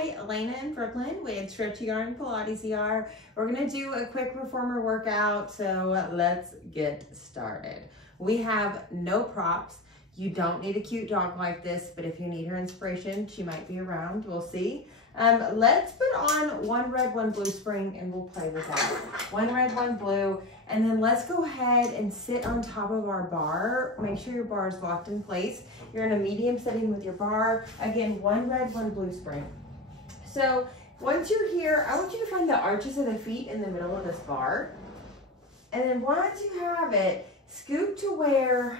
Hi, Elena in Brooklyn with Stretchy Yarn Pilates ER. We're gonna do a quick reformer workout, so let's get started. We have no props. You don't need a cute dog like this, but if you need her inspiration, she might be around, we'll see. Let's put on one red, one blue spring, and we'll play with that. One red, one blue, and then let's go ahead and sit on top of our bar. Make sure your bar is locked in place. You're in a medium setting with your bar. Again, one red, one blue spring. So once you're here, I want you to find the arches of the feet in the middle of this bar. And then once you have it, scoop to where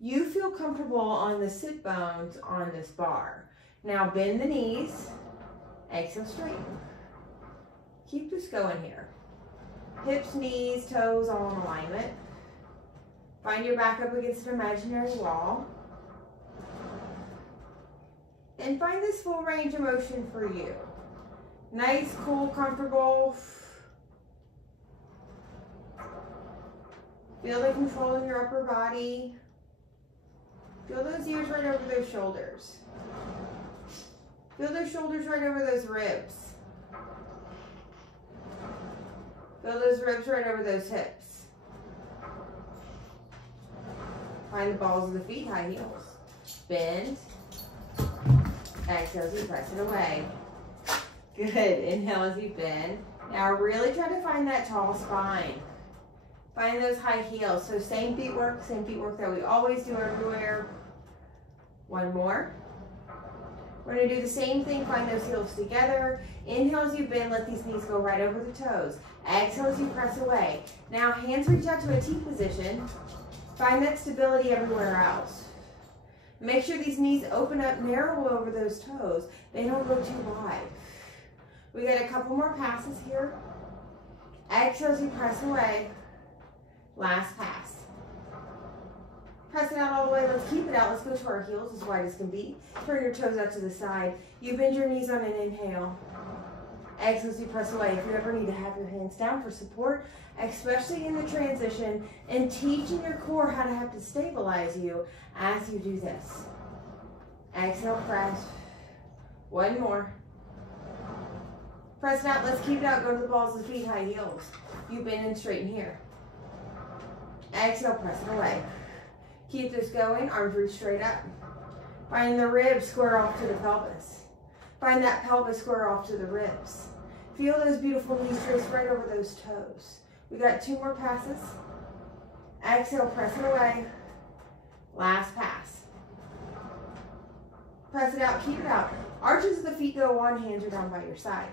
you feel comfortable on the sit bones on this bar. Now bend the knees, exhale, straighten. Keep this going here. Hips, knees, toes all in alignment. Find your back up against an imaginary wall. And find this full range of motion for you. Nice, cool, comfortable. Feel the control in your upper body. Feel those ears right over those shoulders. Feel those shoulders right over those ribs. Feel those ribs right over those hips. Find the balls of the feet, high heels. Bend. Exhale as you press it away. Good. Inhale as you bend. Now really try to find that tall spine. Find those high heels. So same feet work that we always do everywhere. One more. We're going to do the same thing. Find those heels together. Inhale as you bend. Let these knees go right over the toes. Exhale as you press away. Now hands reach out to a T position. Find that stability everywhere else. Make sure these knees open up, narrow over those toes. They don't go too wide. We got a couple more passes here. Exhale as you press away. Last pass. Press it out all the way. Let's keep it out. Let's go to our heels as wide as can be. Turn your toes out to the side. You bend your knees on an inhale. Exhale as you press away. If you ever need to have your hands down for support, especially in the transition, and teaching your core how to have to stabilize you as you do this. Exhale, press. One more. Press it out. Let's keep it out. Go to the balls of the feet, high heels. You bend and straighten here. Exhale, press it away. Keep this going. Arms reach straight up. Find the ribs square off to the pelvis. Find that pelvis square off to the ribs. Feel those beautiful knees trace right over those toes. We got two more passes. Exhale, press it away. Last pass. Press it out, keep it out. Arches of the feet go on, hands are down by your side.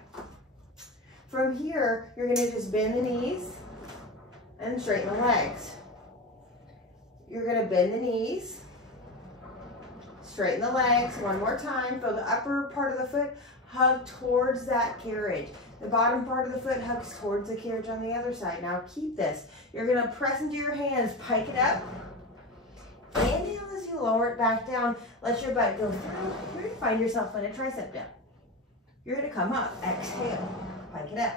From here, you're gonna just bend the knees and straighten the legs. You're gonna bend the knees, straighten the legs. One more time. Feel the upper part of the foot hug towards that carriage. The bottom part of the foot hugs towards the carriage on the other side. Now keep this. You're gonna press into your hands, pike it up. Inhale as you lower it back down. Let your butt go through. You're gonna find yourself in a tricep dip. You're gonna come up. Exhale, pike it up.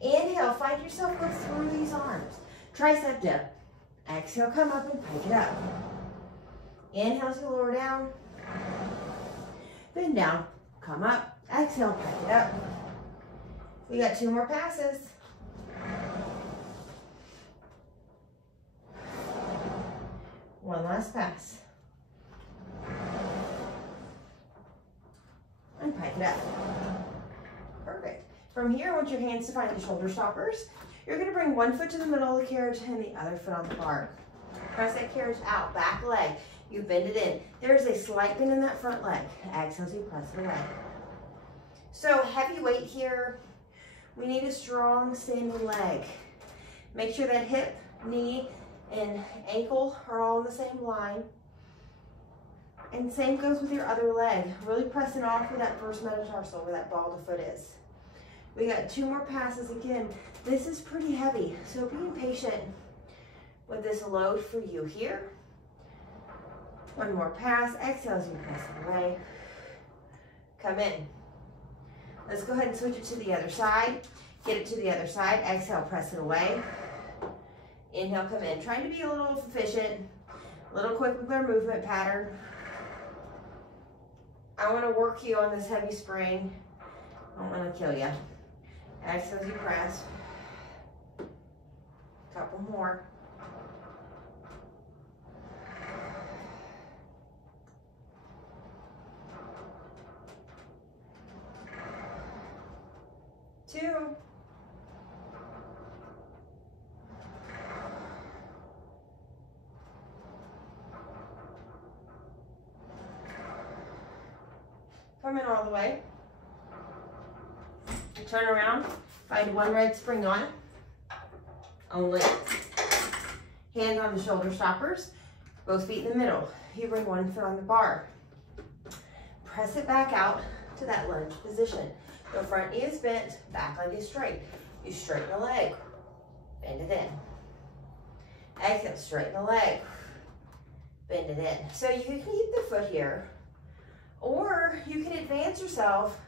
Inhale, find yourself go through these arms. Tricep dip. Exhale, come up and pike it up. Inhale as you lower down. Bend down, come up. Exhale, pike it up. We got two more passes. One last pass. And pike it up. Perfect. From here, I want your hands to find the shoulder stoppers. You're going to bring one foot to the middle of the carriage and the other foot on the bar. Press that carriage out, back leg. You bend it in. There's a slight bend in that front leg. Exhale as you press it away. So heavy weight here. We need a strong standing leg. Make sure that hip, knee, and ankle are all in the same line. And same goes with your other leg. Really pressing off where that first metatarsal, where that ball of the foot is. We got two more passes again. This is pretty heavy, so be patient with this load for you here. One more pass. Exhale as you press it away. Come in. Let's go ahead and switch it to the other side. Get it to the other side. Exhale, press it away. Inhale, come in. Trying to be a little efficient, a little quick with our movement pattern. I want to work you on this heavy spring. I don't want to kill you. Exhale as you press. Couple more. Two. Come in all the way. Turn around, find one red spring on. Only. Hands on the shoulder stoppers, both feet in the middle. You bring one foot on the bar. Press it back out to that lunge position. The front knee is bent, back leg is straight. You straighten the leg, bend it in. Exhale, straighten the leg, bend it in. So you can keep the foot here, or you can advance yourself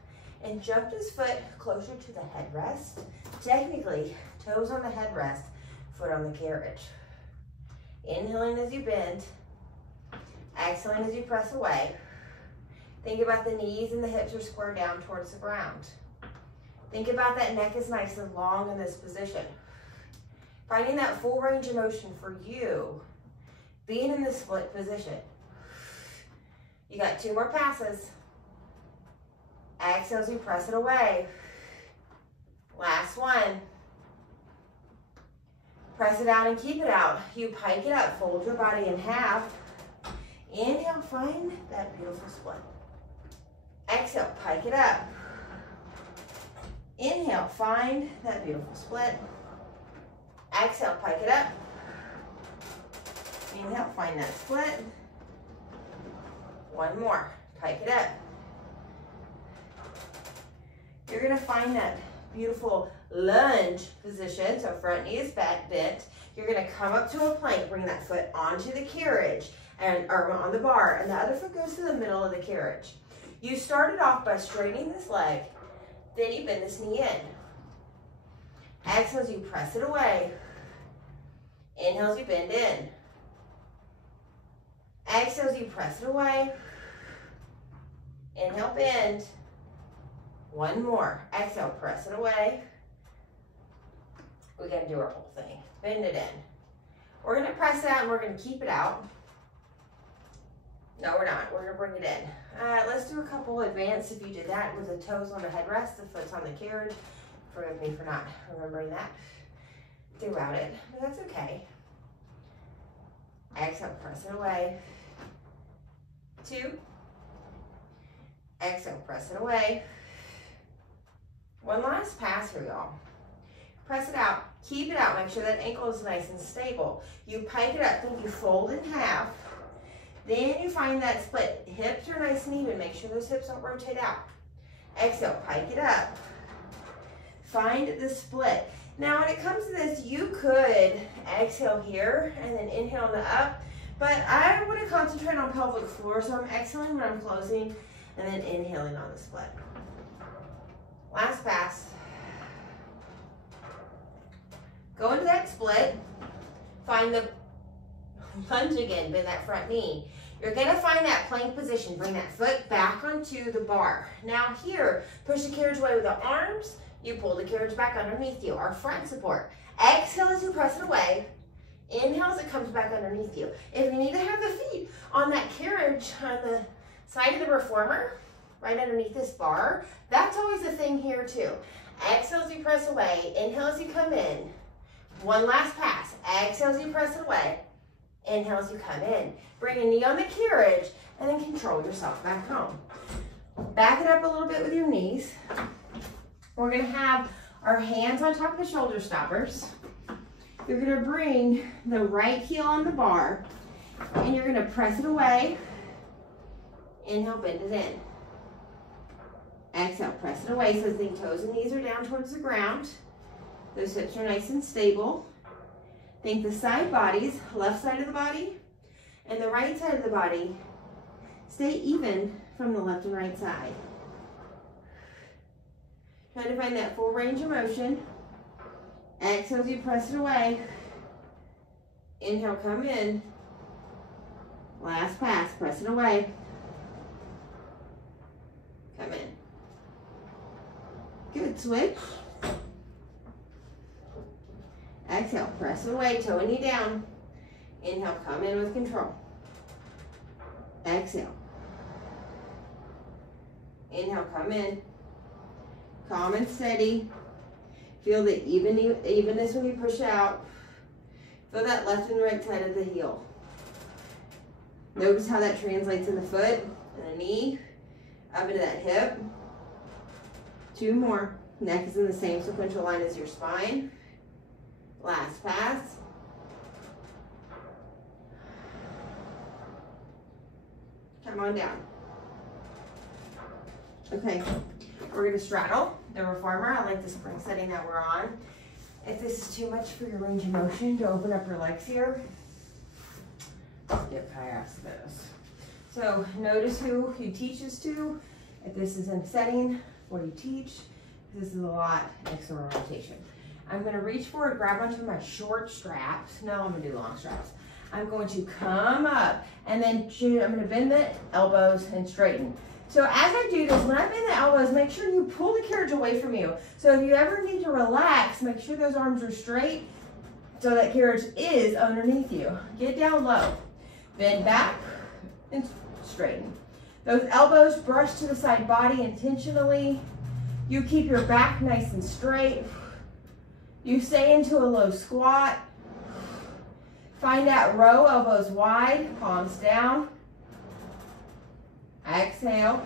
and jump this foot closer to the headrest. Technically, toes on the headrest, foot on the carriage. Inhaling as you bend, exhaling as you press away. Think about the knees and the hips are square down towards the ground. Think about that neck is nice and long in this position. Finding that full range of motion for you, being in the split position. You got 2 more passes. Exhale as you press it away. Last one. Press it out and keep it out. You pike it up, fold your body in half. Inhale, find that beautiful split. Exhale, pike it up. Inhale, find that beautiful split. Exhale, pike it up. Inhale, find that split. One more, pike it up. You're gonna find that beautiful lunge position. So front knee is bent. You're gonna come up to a plank, bring that foot onto the carriage or on the bar, and the other foot goes to the middle of the carriage. You started off by straightening this leg, then you bend this knee in. Exhale as you press it away. Inhale as you bend in. Exhale as you press it away. Inhale, bend. One more. Exhale, press it away. We gotta do our whole thing. Bend it in. We're gonna press it out and we're gonna keep it out. No, we're not. We're gonna bring it in. Let's do a couple advanced. If you did that with the toes on the headrest, the foot's on the carriage. Forgive me for not remembering that throughout it, but that's okay. Exhale, press it away. 2. Exhale, press it away. One last pass here, y'all. Press it out, keep it out, make sure that ankle is nice and stable. You pike it up, think you fold in half. Then you find that split. Hips are nice and even, make sure those hips don't rotate out. Exhale, pike it up. Find the split. Now when it comes to this, you could exhale here and then inhale on the up, but I want to concentrate on pelvic floor, so I'm exhaling when I'm closing and then inhaling on the split. Last pass. Go into that split, find the lunge again, bend that front knee. You're gonna find that plank position, bring that foot back onto the bar. Now here, push the carriage away with the arms, you pull the carriage back underneath you, our front support. Exhale as you press it away, inhale as it comes back underneath you. If you need to have the feet on that carriage on the side of the reformer, right underneath this bar, that's always a thing here too. Exhale as you press away, inhale as you come in. One last pass. Exhale as you press it away. Inhale as you come in. Bring a knee on the carriage and then control yourself back home. Back it up a little bit with your knees. We're going to have our hands on top of the shoulder stoppers. You're going to bring the right heel on the bar and you're going to press it away. Inhale, bend it in. Exhale, press it away so the toes and knees are down towards the ground. Those hips are nice and stable. Think the side bodies, left side of the body and the right side of the body, stay even from the left and right side. Try to find that full range of motion. Exhale as you press it away. Inhale, come in. Last pass, press it away. Come in. Good, switch. Exhale, press away, toe and knee down. Inhale, come in with control. Exhale. Inhale, come in. Calm and steady. Feel the evenness when you push out. Feel that left and right side of the heel. Notice how that translates in the foot and the knee, up into that hip. 2 more. Neck is in the same sequential line as your spine. Last pass. Come on down. Okay, we're gonna straddle the reformer. I like the spring setting that we're on. If this is too much for your range of motion to open up your legs here, get past this. So notice who you teach this to. If this is in setting where you teach, this is a lot external rotation. I'm gonna reach forward, grab onto my short straps. No, I'm gonna do long straps. I'm going to come up and then I'm gonna bend the elbows and straighten. So as I do this, when I bend the elbows, make sure you pull the carriage away from you. So if you ever need to relax, make sure those arms are straight so that carriage is underneath you. Get down low, bend back and straighten. Those elbows brush to the side body intentionally. You keep your back nice and straight. You stay into a low squat. Find that row, elbows wide, palms down. Exhale.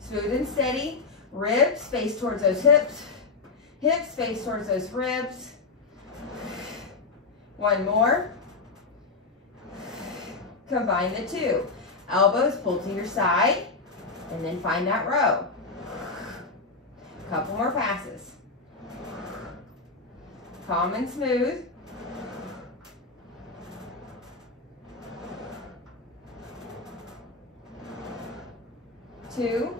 Smooth and steady. Ribs face towards those hips. Hips face towards those ribs. 1 more. Combine the 2. Elbows pull to your side, and then find that row. Couple more passes. Calm and smooth. 2.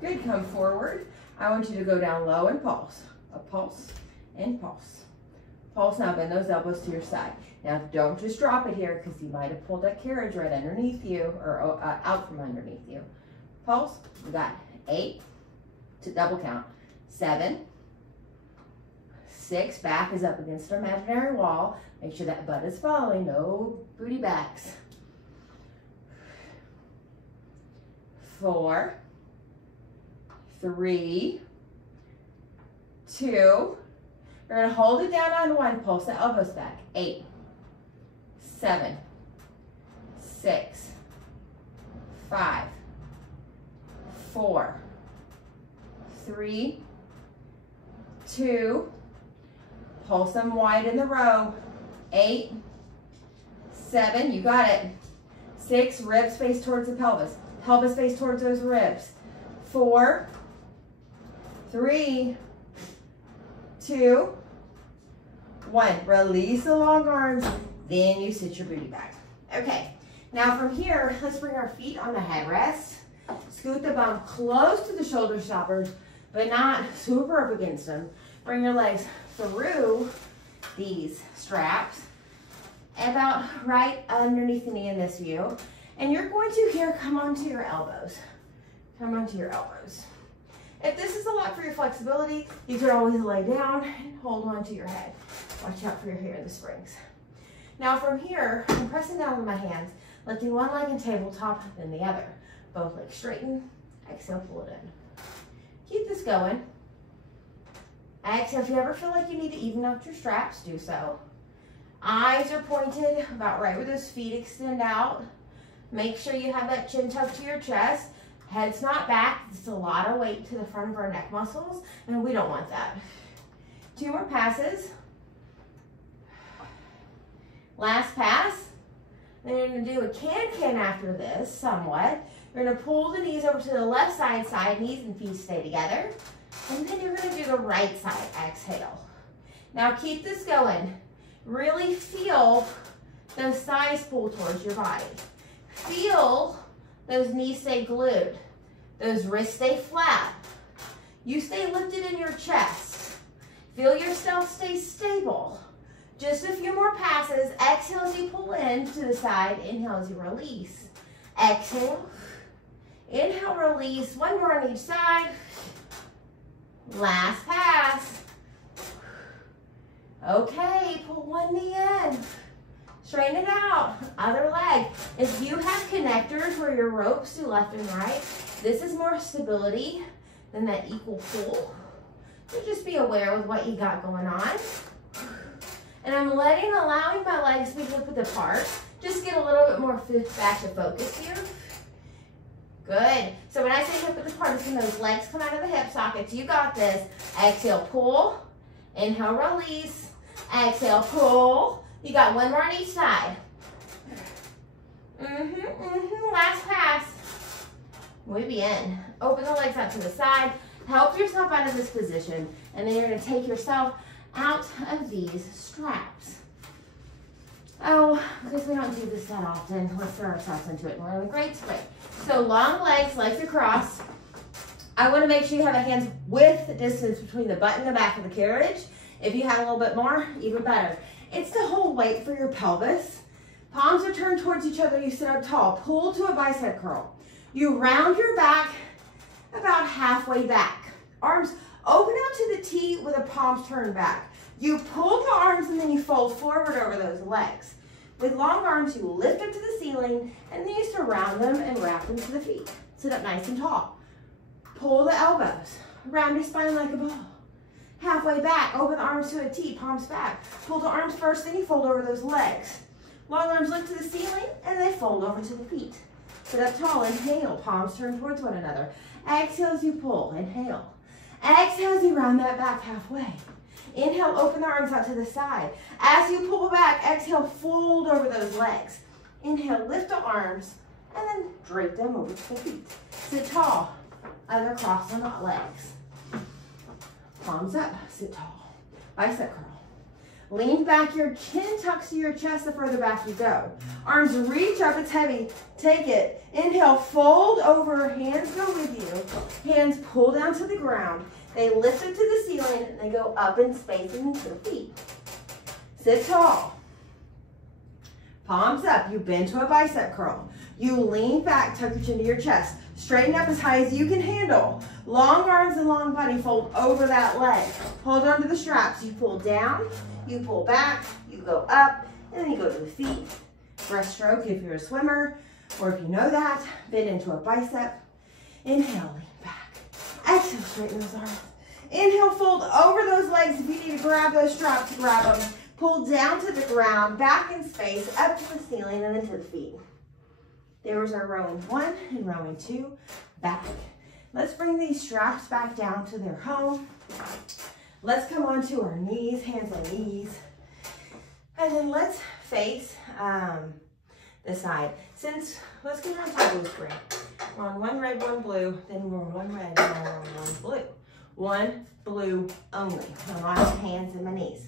Good, come forward. I want you to go down low and pulse. A pulse and pulse. Pulse, now bend those elbows to your side. Now don't just drop it here because you might have pulled that carriage right underneath you or out from underneath you. Pulse, we got 8 to double count. 7, 6, back is up against our imaginary wall. Make sure that butt is following, no booty backs. 4, 3, 2. We're gonna hold it down on 1, pulse the elbows back. 8, 7, 6, 5, 4, 3, 2. Pulse them wide in the row. 8, 7, you got it. 6, ribs face towards the pelvis. Pelvis face towards those ribs. 4, 3, 2, 1. Release the long arms, then you sit your booty back. Okay, now from here, let's bring our feet on the headrest. Scoot the bum close to the shoulder stoppers, but not super up against them. Bring your legs through these straps, about right underneath the knee in this view. And you're going to here come onto your elbows. Come onto your elbows. If this is a lot for your flexibility, you can always lay down and hold on to your head. Watch out for your hair in the springs. Now from here, I'm pressing down with my hands, lifting one leg and tabletop, then the other. Both legs straighten. Exhale, pull it in. Keep this going. Exhale, if you ever feel like you need to even out your straps, do so. Eyes are pointed about right where those feet extend out. Make sure you have that chin tucked to your chest. Head's not back. It's a lot of weight to the front of our neck muscles, and we don't want that. 2 more passes. Last pass. Then you're going to do a can-can after this, somewhat. You're going to pull the knees over to the left side knees and feet stay together. And then you're going to do the right side, exhale. Now keep this going. Really feel those thighs pull towards your body. Feel those knees stay glued. Those wrists stay flat. You stay lifted in your chest. Feel yourself stay stable. Just a few more passes. Exhale as you pull in to the side. Inhale as you release. Exhale. Inhale, release. One more on each side. Last pass. Okay, pull one knee in. Straighten it out. Other leg. If you have connectors where your ropes do left and right, this is more stability than that equal pull. So just be aware with what you got going on. And I'm allowing my legs to be hip width apart. Just get a little bit more back to focus here. Good. So when I say hip width apart, it's when those legs come out of the hip sockets. You got this. Exhale, pull. Inhale, release. Exhale, pull. You got one more on each side. Last pass. Muy bien. Open the legs out to the side. Help yourself out of this position. And then you're going to take yourself out of these straps. Oh, because we don't do this that often, let's throw ourselves into it. We're in a great spring. So long legs, legs across. I want to make sure you have a hands width distance between the butt and the back of the carriage. If you have a little bit more, even better. It's to hold weight for your pelvis. Palms are turned towards each other. You sit up tall. Pull to a bicep curl. You round your back about halfway back. Arms open out to the T with the palms turned back. You pull the arms and then you fold forward over those legs. With long arms, you lift up to the ceiling and then you surround them and wrap them to the feet. Sit up nice and tall. Pull the elbows. Round your spine like a ball. Halfway back, open the arms to a T, palms back. Pull the arms first, then you fold over those legs. Long arms lift to the ceiling and they fold over to the feet. Sit up tall, inhale, palms turn towards one another. Exhale as you pull, inhale. Exhale as you round that back halfway. Inhale, open the arms out to the side. As you pull back, exhale, fold over those legs. Inhale, lift the arms, and then drape them over to the feet. Sit tall, other cross or not legs. Palms up, sit tall. Bicep curl. Lean back, your chin tucks to your chest the further back you go. Arms reach up, it's heavy. Take it. Inhale, fold over, hands go with you. Hands pull down to the ground. They lift it to the ceiling and they go up in space and into the feet. Sit tall. Palms up, you bend to a bicep curl. You lean back, tuck your chin to your chest. Straighten up as high as you can handle. Long arms and long body, fold over that leg. Hold on to the straps. You pull down, you pull back, you go up, and then you go to the feet. Breaststroke if you're a swimmer, or if you know that, bend into a bicep. Inhale, lean back. Exhale, straighten those arms. Inhale, fold over those legs. If you need to grab those straps, grab them. Pull down to the ground, back in space, up to the ceiling, and then to the feet. There was our rowing 1 and rowing 2, back. Let's bring these straps back down to their home. Let's come onto our knees, hands on knees. And then let's face the side. Let's get on top of the screen. We're on one red, one blue, then we're on one red, and we're on one blue. One blue only. I'm on my hands and my knees.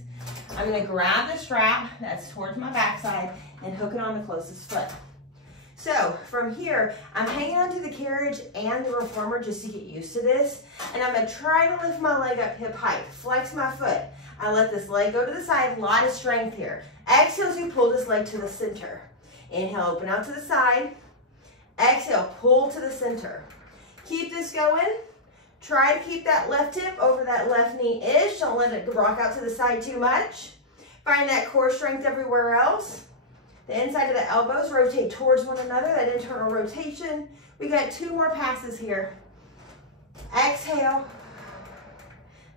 I'm gonna grab the strap that's towards my backside and hook it on the closest foot. So from here, I'm hanging onto the carriage and the reformer just to get used to this. And I'm gonna try to lift my leg up hip height, flex my foot. I let this leg go to the side, a lot of strength here. Exhale as you pull this leg to the center. Inhale, open out to the side. Exhale, pull to the center. Keep this going. Try to keep that left hip over that left knee-ish. Don't let it rock out to the side too much. Find that core strength everywhere else. The inside of the elbows rotate towards one another, that internal rotation. We got 2 more passes here. Exhale.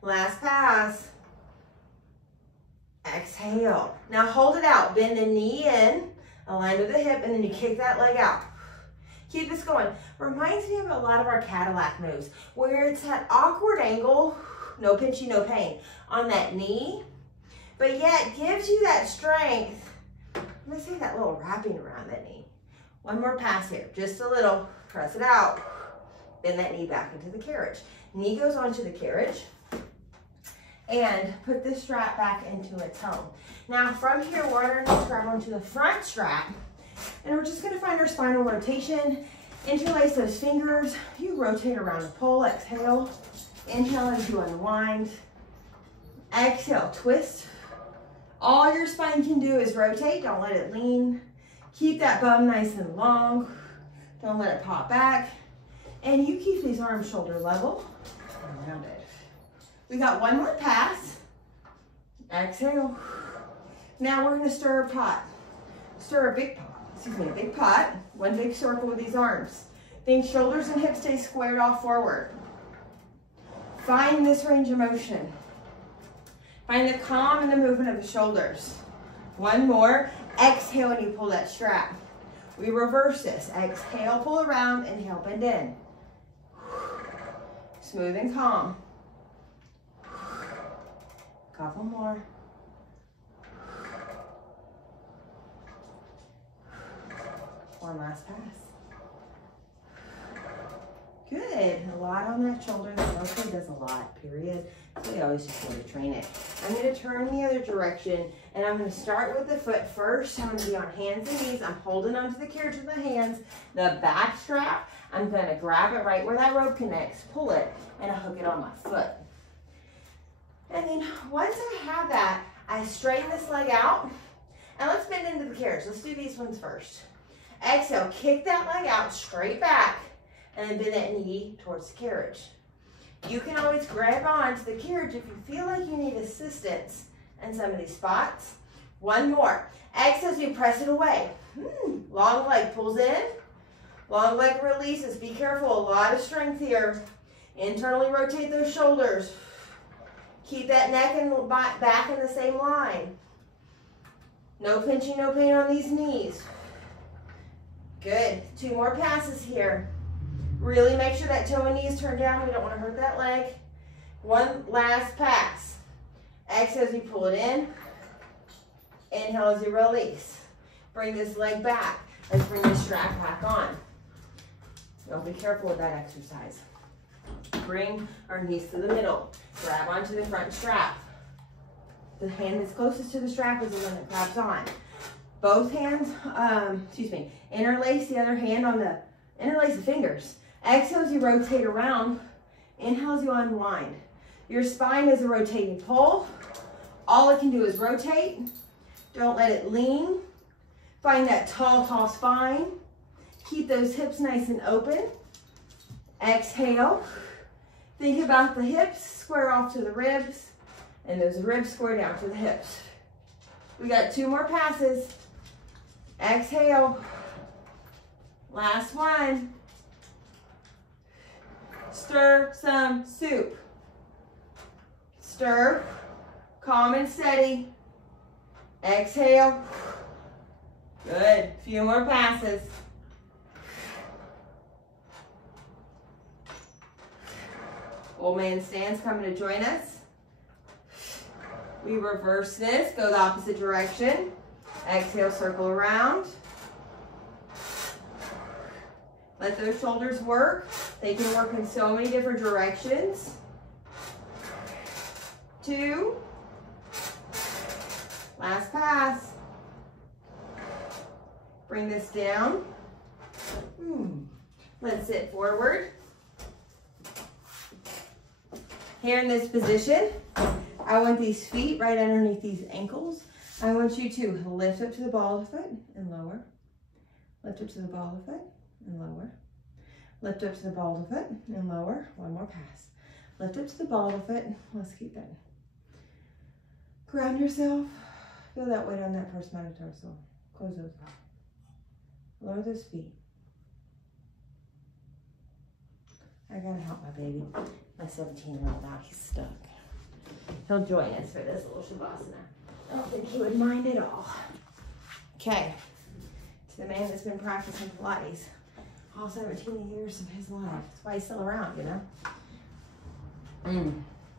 Last pass. Exhale. Now hold it out. Bend the knee in, align with the hip, and then you kick that leg out. Keep this going. Reminds me of a lot of our Cadillac moves, where it's that awkward angle, no pinchy, no pain, on that knee, but yet gives you that strength. Let me see that little wrapping around that knee. One more pass here, just a little. Press it out. Bend that knee back into the carriage. Knee goes onto the carriage. And put this strap back into its home. Now from here, we're underneath, grab onto the front strap. And we're just gonna find our spinal rotation. Interlace those fingers. You rotate around the pole, exhale. Inhale as you unwind. Exhale, twist. All your spine can do is rotate. Don't let it lean. Keep that bum nice and long. Don't let it pop back. And you keep these arms shoulder level and rounded. We got one more pass. Exhale. Now we're gonna stir a pot. Stir a big pot. One big circle with these arms. Think shoulders and hips stay squared off forward. Find this range of motion. Find the calm in the movement of the shoulders. One more. Exhale and you pull that strap. We reverse this. Exhale, pull around, inhale, bend in. Smooth and calm. Couple more. One last pass. Good. A lot on that shoulder. The Workut does a lot, period. So we always just want to train it. I'm going to turn the other direction, and I'm going to start with the foot first. I'm going to be on hands and knees. I'm holding onto the carriage with my hands. The back strap, I'm going to grab it right where that rope connects, pull it, and I hook it on my foot. And then once I have that, I straighten this leg out, and let's bend into the carriage. Let's do these ones first. Exhale, kick that leg out straight back, and then bend that knee towards the carriage. You can always grab onto the carriage if you feel like you need assistance in some of these spots. One more. Exhale as you press it away. Long leg pulls in. Long leg releases. Be careful. A lot of strength here. Internally rotate those shoulders. Keep that neck and back in the same line. No pinching, no pain on these knees. Good. 2 more passes here. Really make sure that toe and knee is turned down. We don't want to hurt that leg. One last pass. Exhale as you pull it in. Inhale as you release. Bring this leg back. Let's bring this strap back on. Now be careful with that exercise. Bring our knees to the middle. Grab onto the front strap. The hand that's closest to the strap is the one that grabs on. Both hands, interlace the other hand on the, interlace the fingers. Exhale as you rotate around. Inhale as you unwind. Your spine is a rotating pole. All it can do is rotate. Don't let it lean. Find that tall spine. Keep those hips nice and open. Exhale. Think about the hips, square off to the ribs, and those ribs square down to the hips. We got 2 more passes. Exhale. Last one. Stir some soup. Stir, calm and steady. Exhale. Good. Few more passes. Old man stands coming to join us. We reverse this, go the opposite direction. Exhale, circle around. Let those shoulders work. They can work in so many different directions. 2. Last pass. Bring this down. Let's sit forward. Here in this position, I want these feet right underneath these ankles. I want you to lift up to the ball of the foot and lower. Lift up to the ball of the foot and lower. Lift up to the ball of the foot and lower. One more pass. Lift up to the ball of the foot. Let's keep it. Ground yourself. Feel that weight on that first metatarsal. Close those eyes. Lower those feet. I gotta help my baby. My 17-year-old out. He's stuck. He'll join us for this little shavasana. I don't think he would mind at all. Okay. To the man that's been practicing Pilates all 17 years of his life. That's why he's still around, you know?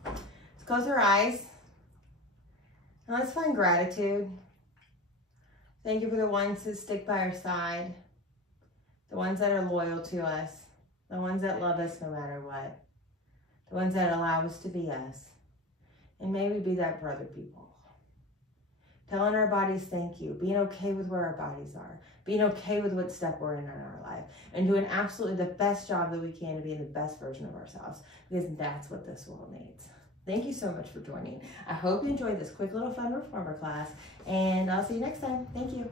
Let's close our eyes. And let's find gratitude. Thank you for the ones that stick by our side. The ones that are loyal to us. The ones that love us no matter what. The ones that allow us to be us. And maybe be that for other people. Telling our bodies thank you. Being okay with where our bodies are. Being okay with what step we're in our life. And doing absolutely the best job that we can to be the best version of ourselves. Because that's what this world needs. Thank you so much for joining. I hope you enjoyed this quick little fun reformer class, and I'll see you next time. Thank you.